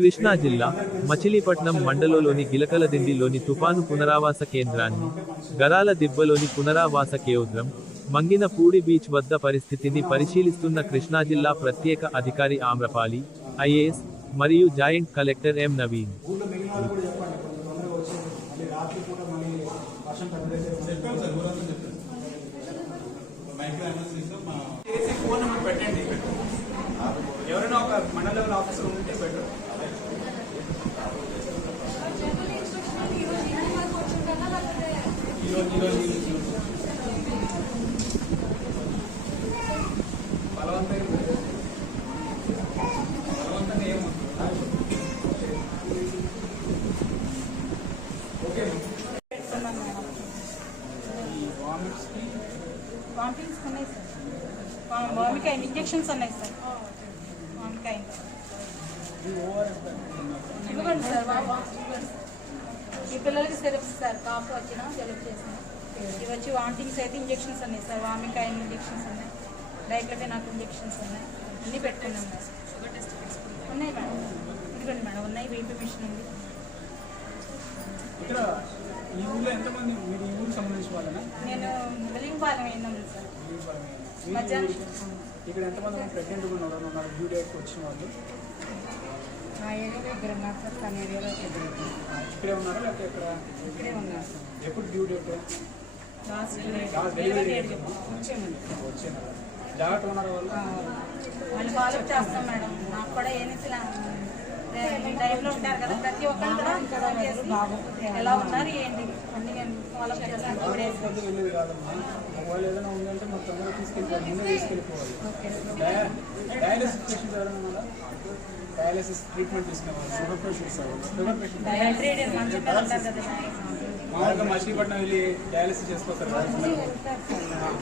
కృష్ణా జిల్లా మచిలీపట్నం మండలంలోని గిలకలదిండిలోని తుఫాను పునరావాస కేంద్రాన్ని గరాల దిబ్బలోని పునరావాస కేంద్రం మంగినపూడి బీచ్ వద్ద పరిస్థితిని పరిశీలిస్తున్న కృష్ణా జిల్లా ప్రత్యేక అధికారి ఆమ్రపాలి ఐఏఎస్ మరియు జాయింట్ కలెక్టర్ ఎం నవీన్. ఊళ్ళో మిగిలిన వాళ్ళు ఆఫీసర్ ఉంటే బెటర్. వామిటింగ్స్ ఉన్నాయి సార్ వా- వామికాయ ఇంజెక్షన్స్ ఉన్నాయి సార్ వామికాయ ఓఆర్ఎస్ ఇవ్వండి సార్ వా- వా- ఇవ్వండి సార్. ఈ పిల్లలకి సిరప్స్ సార్ కాఫ్ వచ్చినా జలుబు చేసిన. ఇవి వచ్చి వామిటింగ్స్ అయితే ఇంజెక్షన్స్ ఉన్నాయి సార్. వామికాయ ఇంజెక్షన్స్ ఉన్నాయి. డైక్లఫెనాక్ ఇంజెక్షన్స్ ఉన్నాయి. అన్నీ పెట్టుకున్నాం టెస్ట్ ఉన్నాయి మేడం. ఇదిగోండి మేడం ఉన్నాయి. బీపీ మిషన్ ఉంది. ఇక్కడ ఈ ఊళ్ళో ఎంతమంది మీరు ఈ ఊరికి సంబంధించిన వాళ్ళనా? నేను వెలింపాలెం అయిందాం సార్. మధ్యాహ్నం ఇక్కడ ఎంతమంది ప్రెగ్నెంట్ ఉన్నారు ఉన్నారు డ్యూ డేట్కి వచ్చిన వాళ్ళు. మా ఏరియాలో ఇద్దరు ఉన్నారు సార్ తన ఏరియాలో ఇద్దరు ఉన్నారు. ఇక్కడే ఉన్నారా లేకపోతే ఇక్కడ ఇక్కడే ఉన్నారు. సార్ ఎప్పుడు due date? Last last delivery date. వచ్చింది జాగ్రత్త ఉన్నారు వాళ్ళు? వాళ్ళు ఫాలో చేస్తాం మేడం. నాకు కూడా ఏమి టైంలో ఉంటారు కదా ప్రతి ఒక్కరు కూడా ఫోన్ చేసి ఎలా ఉన్నారు ఏంటి? అన్ని ఫాలో వెళ్ళేది కాదమ్మా. ఒకవేళ ఏదైనా ఉందంటే మనం తొందరగా తీసుకెళ్ళిపోవాలి ముందే తీసుకెళ్ళిపోవాలి. డయా- డయాలసిస్ పేషెంట్ ఎవరైనా ఉన్నారా? డయాలసిస్ ట్రీట్మెంట్ తీసుకునేవాళ్ళు. షుగర్ పేషెంట్స్ షుగర్ పేషెంట్ మామూలుగా మచిలీపట్నం వెళ్ళి డయాలసిస్ చేసుకోతారు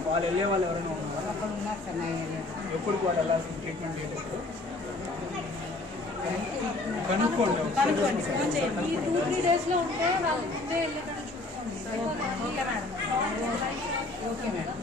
వాళ్ళు వెళ్ళే వాళ్ళు ఎవరైనా ఉన్నారా? ఎప్పుడు వాళ్ళు వెళ్ళాల్సిన ట్రీట్మెంట్ ఎప్పుడు కనుక్కోండి ఒకసారి. కనుక్కోండి. ఫోన్ చేయండి. ఈ టూ త్రీ డేస్లో ఉంటే వాళ్ళు ముందే వెళ్ళేటట్టు చూసుకోండి. Okay madam. Okay madam.